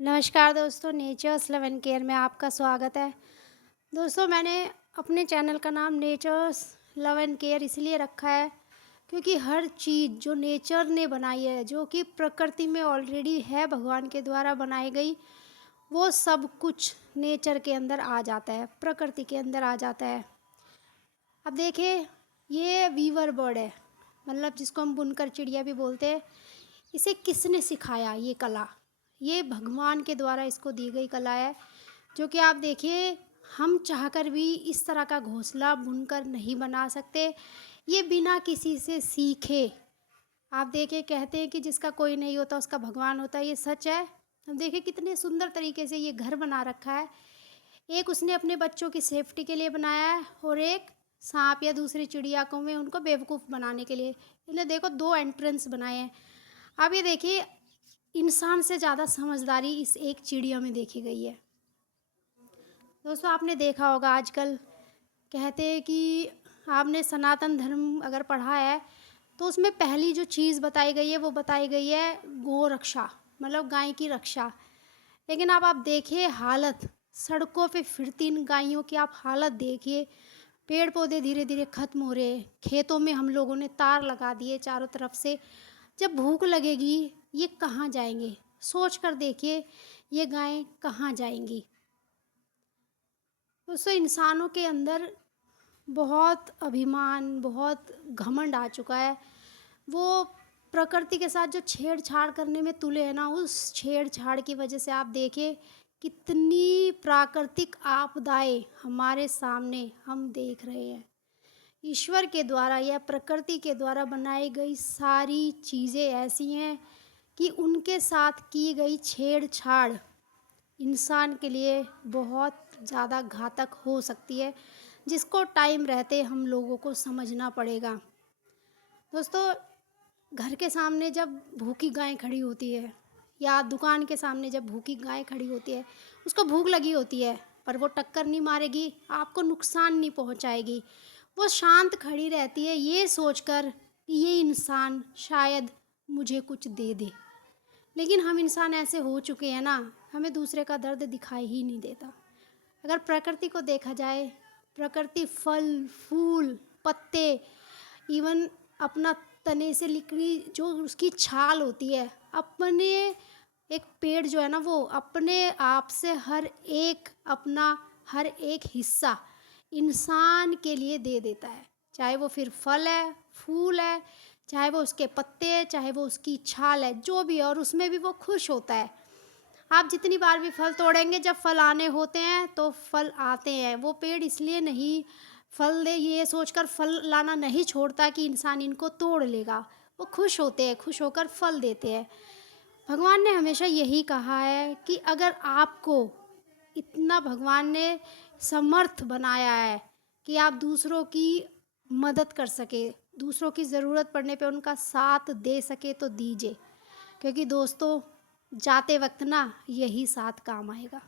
नमस्कार दोस्तों, natures love and care में आपका स्वागत है। दोस्तों, मैंने अपने चैनल का नाम नेचर्स लव एंड केयर इसलिए रखा है क्योंकि हर चीज़ जो नेचर ने बनाई है, जो कि प्रकृति में ऑलरेडी है, भगवान के द्वारा बनाई गई, वो सब कुछ नेचर के अंदर आ जाता है, प्रकृति के अंदर आ जाता है। अब देखिए, ये वीवर बर्ड है, मतलब जिसको हम बुनकर चिड़िया भी बोलते हैं। इसे किसने सिखाया ये कला? ये भगवान के द्वारा इसको दी गई कला है, जो कि आप देखिए, हम चाहकर भी इस तरह का घोंसला बुनकर नहीं बना सकते। ये बिना किसी से सीखे। आप देखिए, कहते हैं कि जिसका कोई नहीं होता उसका भगवान होता है, ये सच है। अब देखिए कितने सुंदर तरीके से ये घर बना रखा है। एक उसने अपने बच्चों की सेफ्टी के लिए बनाया है और एक सांप या दूसरी चिड़िया को में उनको बेवकूफ़ बनाने के लिए। इन्हें देखो, दो एंट्रेंस बनाए हैं। अब ये देखिए, इंसान से ज़्यादा समझदारी इस एक चिड़िया में देखी गई है। दोस्तों, आपने देखा होगा आजकल कहते हैं कि आपने सनातन धर्म अगर पढ़ा है तो उसमें पहली जो चीज़ बताई गई है वो बताई गई है गौ रक्षा, मतलब गाय की रक्षा। लेकिन अब आप देखिए हालत, सड़कों पे फिरती इन गायों की आप हालत देखिए। पेड़ पौधे धीरे धीरे खत्म हो रहे हैं, खेतों में हम लोगों ने तार लगा दिए चारों तरफ से। जब भूख लगेगी ये कहाँ जाएंगे? सोच कर देखिए, ये गायें कहाँ जाएंगी? दोस्तों, इंसानों के अंदर बहुत अभिमान, बहुत घमंड आ चुका है। वो प्रकृति के साथ जो छेड़छाड़ करने में तुले हैं ना, उस छेड़छाड़ की वजह से आप देखिए कितनी प्राकृतिक आपदाएं हमारे सामने हम देख रहे हैं। ईश्वर के द्वारा या प्रकृति के द्वारा बनाई गई सारी चीज़ें ऐसी हैं कि उनके साथ की गई छेड़छाड़ इंसान के लिए बहुत ज़्यादा घातक हो सकती है, जिसको टाइम रहते हम लोगों को समझना पड़ेगा। दोस्तों, घर के सामने जब भूखी गाय खड़ी होती है या दुकान के सामने जब भूखी गाय खड़ी होती है, उसको भूख लगी होती है, पर वो टक्कर नहीं मारेगी, आपको नुकसान नहीं पहुंचाएगी। वो शांत खड़ी रहती है ये सोचकर कि ये इंसान शायद मुझे कुछ दे दे। लेकिन हम इंसान ऐसे हो चुके हैं ना, हमें दूसरे का दर्द दिखाई ही नहीं देता। अगर प्रकृति को देखा जाए, प्रकृति फल, फूल, पत्ते, इवन अपना तने से निकली जो उसकी छाल होती है, अपने एक पेड़ जो है ना, वो अपने आप से हर एक अपना हर एक हिस्सा इंसान के लिए दे देता है। चाहे वो फिर फल है, फूल है, चाहे वो उसके पत्ते हैं, चाहे वो उसकी छाल है, जो भी है, और उसमें भी वो खुश होता है। आप जितनी बार भी फल तोड़ेंगे, जब फल आने होते हैं तो फल आते हैं। वो पेड़ इसलिए नहीं फल दे ये सोचकर फल लाना नहीं छोड़ता कि इंसान इनको तोड़ लेगा। वो खुश होते हैं, खुश होकर फल देते हैं। भगवान ने हमेशा यही कहा है कि अगर आपको इतना भगवान ने समर्थ बनाया है कि आप दूसरों की मदद कर सके, दूसरों की ज़रूरत पड़ने पे उनका साथ दे सके तो दीजिए। क्योंकि दोस्तों, जाते वक्त ना यही साथ काम आएगा।